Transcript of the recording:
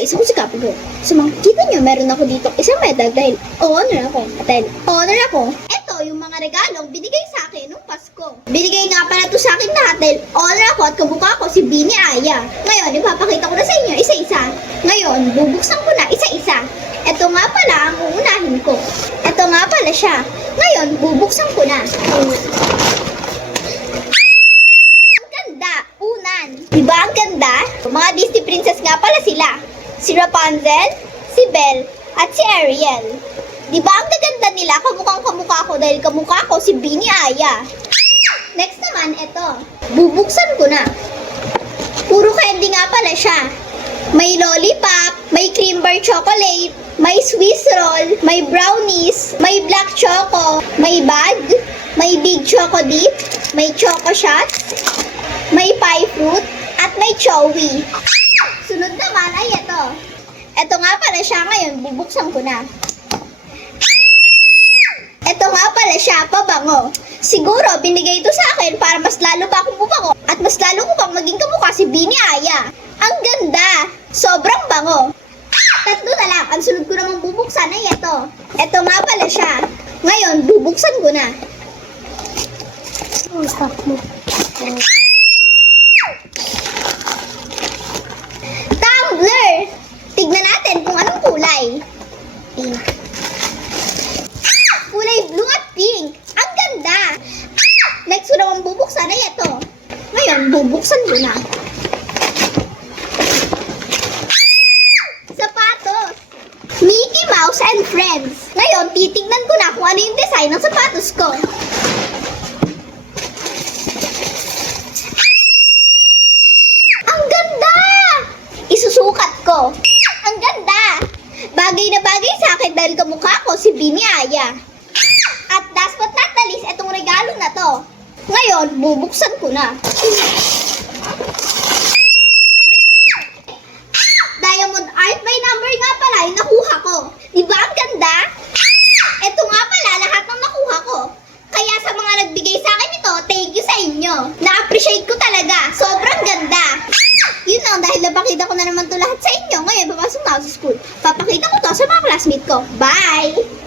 guys, ako si Capigo. So makikita nyo, meron ako dito isang medal dahil honor ako. Ito yung mga regalong binigay sa akin nung Pasko. Binigay nga pala to sa akin lahat dahil honor ako at kamukha ko si Bini Aya. Ngayon, ipapakita ko na sa inyo isa-isa. Ngayon, bubuksan ko na isa-isa. Ito nga pala ang uunahin ko. Ito nga pala siya. Ngayon, bubuksan ko na. Diba ang ganda? Mga Disney princess nga pala sila. Si Rapunzel, si Belle, at si Ariel. Diba ang gaganda nila? Kamukhang kamukha ko dahil kamukha ko si Bini Aya. Next naman, ito. Bubuksan ko na. Puro candy nga pala siya. May lollipop, may cream bar chocolate, may Swiss roll, may brownies, may black choco, may bag, may big choco dip, may choco shots, may pie fruit, at may chowi. Sunod naman ay ito. Ito nga pala siya ngayon, bubuksan ko na. Ito nga pala siya, pabango. Siguro, binigay ito sa akin para mas lalo pa akong bumango at mas lalo ko pang maging kamukha si Bini Aya. Ang ganda! Sobrang bango. Tatlo na lang. Ang sunod ko namang bubuksan ay ito. Ito nga pala siya. Ngayon, bubuksan ko na. Stop mo. Tumbler! Tignan natin kung anong kulay. Pink. Kulay blue at pink. Ang ganda! Next ko naman bubuksan ay ito. Ngayon, bubuksan ko na. Sapatos! Mickey Mouse and Friends. Ngayon, titignan ko na kung ano yung design ng sapatos ko. Ang ganda! Isusukat ko. Ang ganda! Bagay na bagay sa akin dahil kamukha ko si Bini Aya. At last but not the least, itong regalo na to. Ngayon, bubuksan ko na. Diamond Art by number nga pala yung nakuha ko. Diba ang ganda? Ito nga pala lahat ng nakuha ko. Kaya sa mga nagbigay sa akin ito, thank you sa inyo. Na-appreciate ko talaga. Sobrang ganda. Yun lang, dahil napakita ko na naman to lahat sa inyo. Ngayon, papasok na ako sa school. Papakita ko to sa mga classmate ko. Bye!